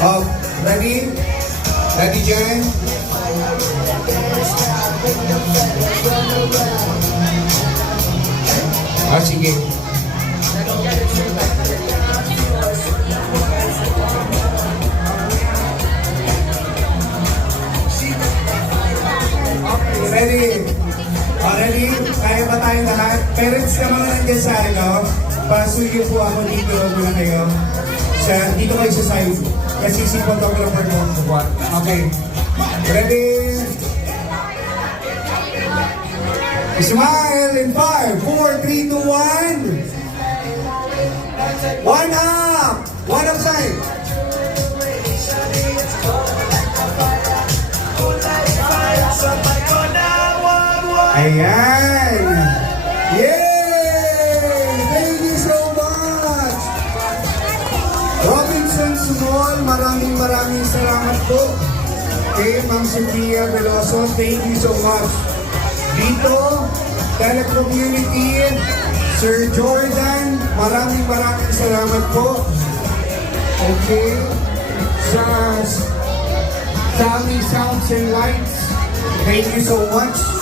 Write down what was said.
Oh, ready? Ready, Jen? Ah, sige. Okay, ready? Ready? Kaya ba tayong lahat? Parents ka mga nandiyan sa ano? Pasuyo po ako dito muna kayo. Dito kayo sa side. Kasi si photographer mo. Okay. Ready? Smile in 5, 4, 3, 2, 1. One up! One up side. Ayan! Yay! Thank you so much! Robinson Sumol, maraming salamat po. Kay Ma'am Cynthia Veloso, thank you so much. Dito, Talag Community, Sir Jordan, maraming salamat po. Okay. Sa Sammy Sounds and Lights, thank you so much.